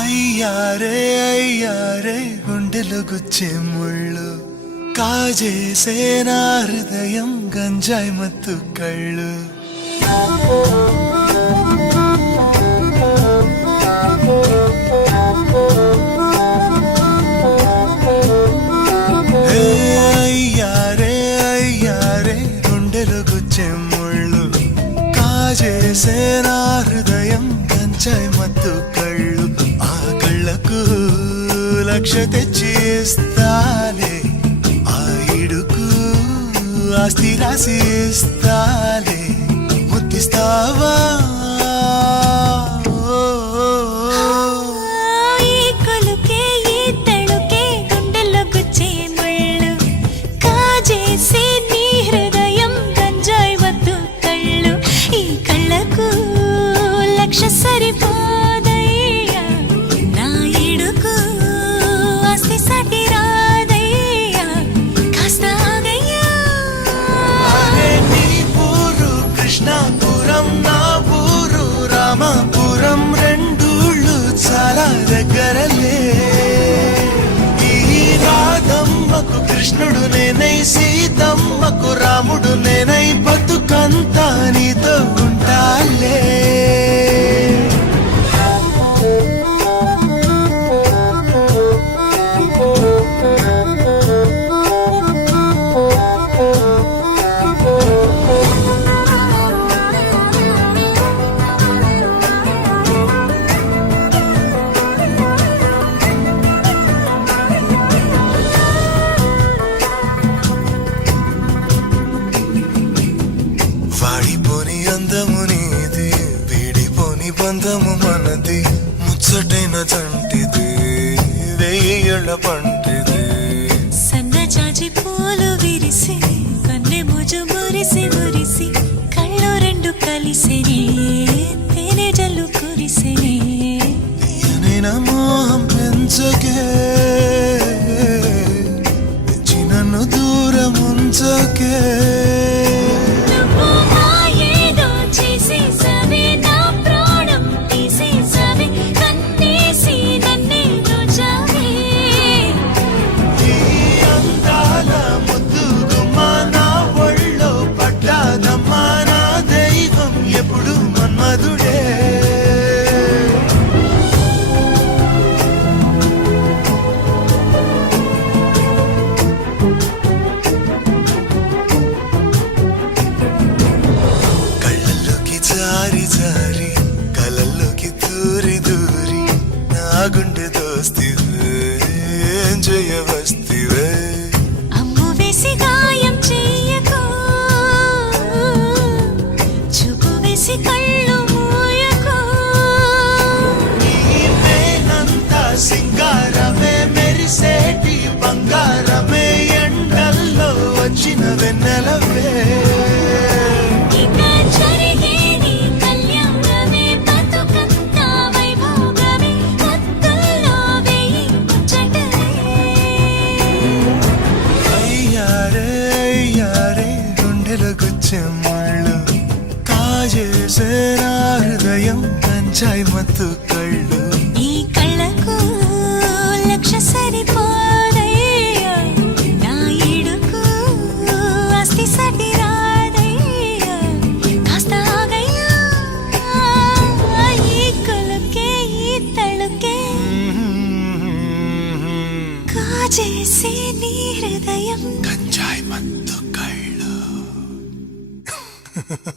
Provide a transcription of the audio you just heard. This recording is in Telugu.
అయ్యారే గుండెలు గుచ్చే ముళ్ళు కాజేసే నా హృదయం గంజాయి మత్తు కళ్ళు అయ్యారే గుండెలు గుచ్చే ముళ్ళు కాజేసే నా హృదయం గంజాయి మత్తు కళ్ళు ఆ కళ్ళకు లక్ష తెచ్చి ఇస్తాలే ఆ ఇడుకు ఆస్తి రాసి ఇస్తాలే ముద్దిస్తావా సరిపోదయ్యా నా ఇడుకు ఆస్తి సటి రాదయ్యా కాస్త ఆగయ్యా నీ ఊరు కృష్ణాపురం నా ఊరు రామాపురం రెండూళ్ళు చాలా దగ్గరలే ఈ రాధమ్మకు కృష్ణుడు నేనై సీతమ్మకు రాముడు నేనై బతుకంతా నీతో ఉంటాలే వాడిపోని అందము నీది వీడిపోని బంధము మనది ముచ్చటైన తంటిది వెయ్యేళ్ల పంటిది సన్నజాజి పూలు విరిసి కన్నె ముజు మురిసి మురిసి కళ్ళు రెండు కలిసిని తేనె జల్లు కురిసిని నేను మోహం పెంచకే నన్ను దూరం ఉంచకే జారి కలల్లోకి దూరి దూరి నా గుండె దోస్తివే జయవస్తివే అమ్ము వేసి గాయం చెయ్యకు చూపు వేసి కళ్ళు మూయకు నీవేనంతా సింగారమే మెరిసేటి బంగారమే ఎండల్లో వచ్చిన వెన్నెలవే ముళ్ళు కాజేసే నా హృదయం గంజాయి మత్తు కళ్ళు ఈ కళ్ళకు లక్ష సరిపోదయ్యా నా ఇడుకు ఆస్తి సటి రాదయ్యా కాస్త ఆగయ్యా ఈ కొలకే ఈ తళుకే కాజేసే నీ హృదయం గంజాయి మత్తు